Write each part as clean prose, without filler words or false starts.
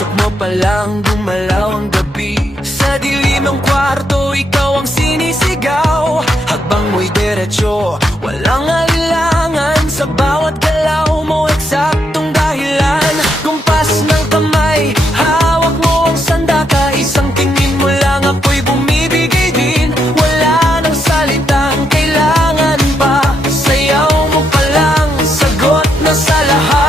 Pasok mo pa lang, gumalaw ang gabi. Sa dilim ng kwarto, ikaw ang sinisigaw. Hakbang mo'y diretsyo, walang alinlangan. Sa bawat galaw mo, eksaktong dahilan. Kumpas ng kamay, hawak mo ang sandata. Isang tingin mo lang, ako'y bumibigay din. Wala nang salitang kailangan pa. Sayaw mo pa lang, sagot na sa lahat.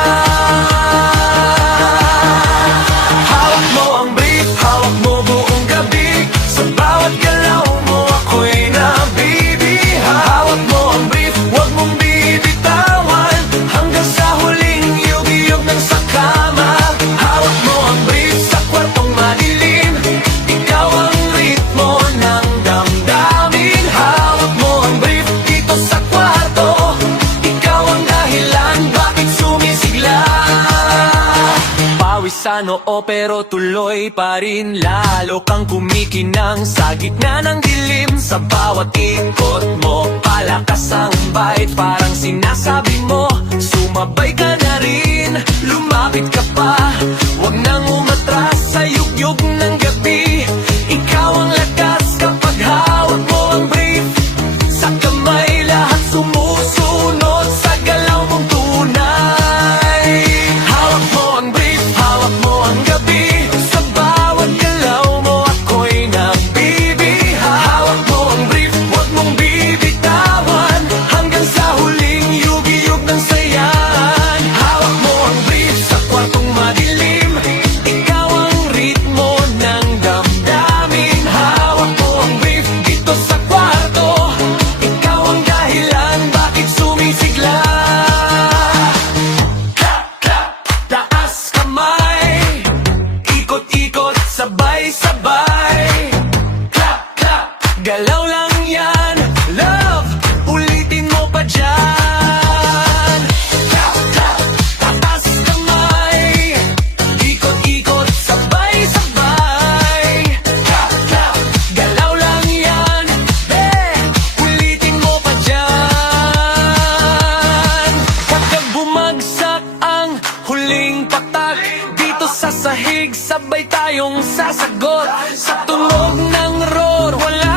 Hawak mo ang brief, hawak mo buong gabi. Sa bawat galaw mo, ako'y nabibiha. Hawak mo ang brief, huwag mong bibitawan. Hanggang sa huling yug-yug ng sakama. Hawak mo ang brief sa kwartong madilim. Ikaw ang ritmo ng damdamin. Hawak mo ang brief dito sa kwarto. Ikaw ang dahilan, bakit sumisigla. Pawisan oo pero tuloy pa rin. Lalo kang kumikinang sa gitna ng dilim. Sa bawat ikot mo, palakas ang bite. Parang sinasabi mo, sumabay ka na rin. Lumapit ka pa, wag nang umatras sa yugyug ng gabi. Ikaw ang lakas kapag hawak mo ang brief. Sa kamay lahat sumusunod sa galaw mong tunay. Hawak mo ang brief, hawak mo ang gabi. Sa bawat galaw mo, ako'y nagbibiha. Hawak mo ang brief, huwag mong bibitawan. Hanggang sa huling yugi-yug ng sayan. Hawak mo ang brief sa kwartong madilim. Ikaw ang ritmo ng damdamin. Hawak mo ang brief dito sa kwarto. Ikaw ang dahilan, bakit sumisigla. Clap, clap, taas kamay. Ikot-ikot, sabay-sabay. Clap, clap, galaw lang yan. Love, ulitin mo pa dyan. Clap, clap, taas kamay. Ikot-ikot, sabay-sabay. Clap, clap, galaw lang yan. Ulitin mo pa dyan. Kapag bumagsak ang huling patak, dito sa sahig, sabay tayong sasagot. Sa tunog ng roar, wala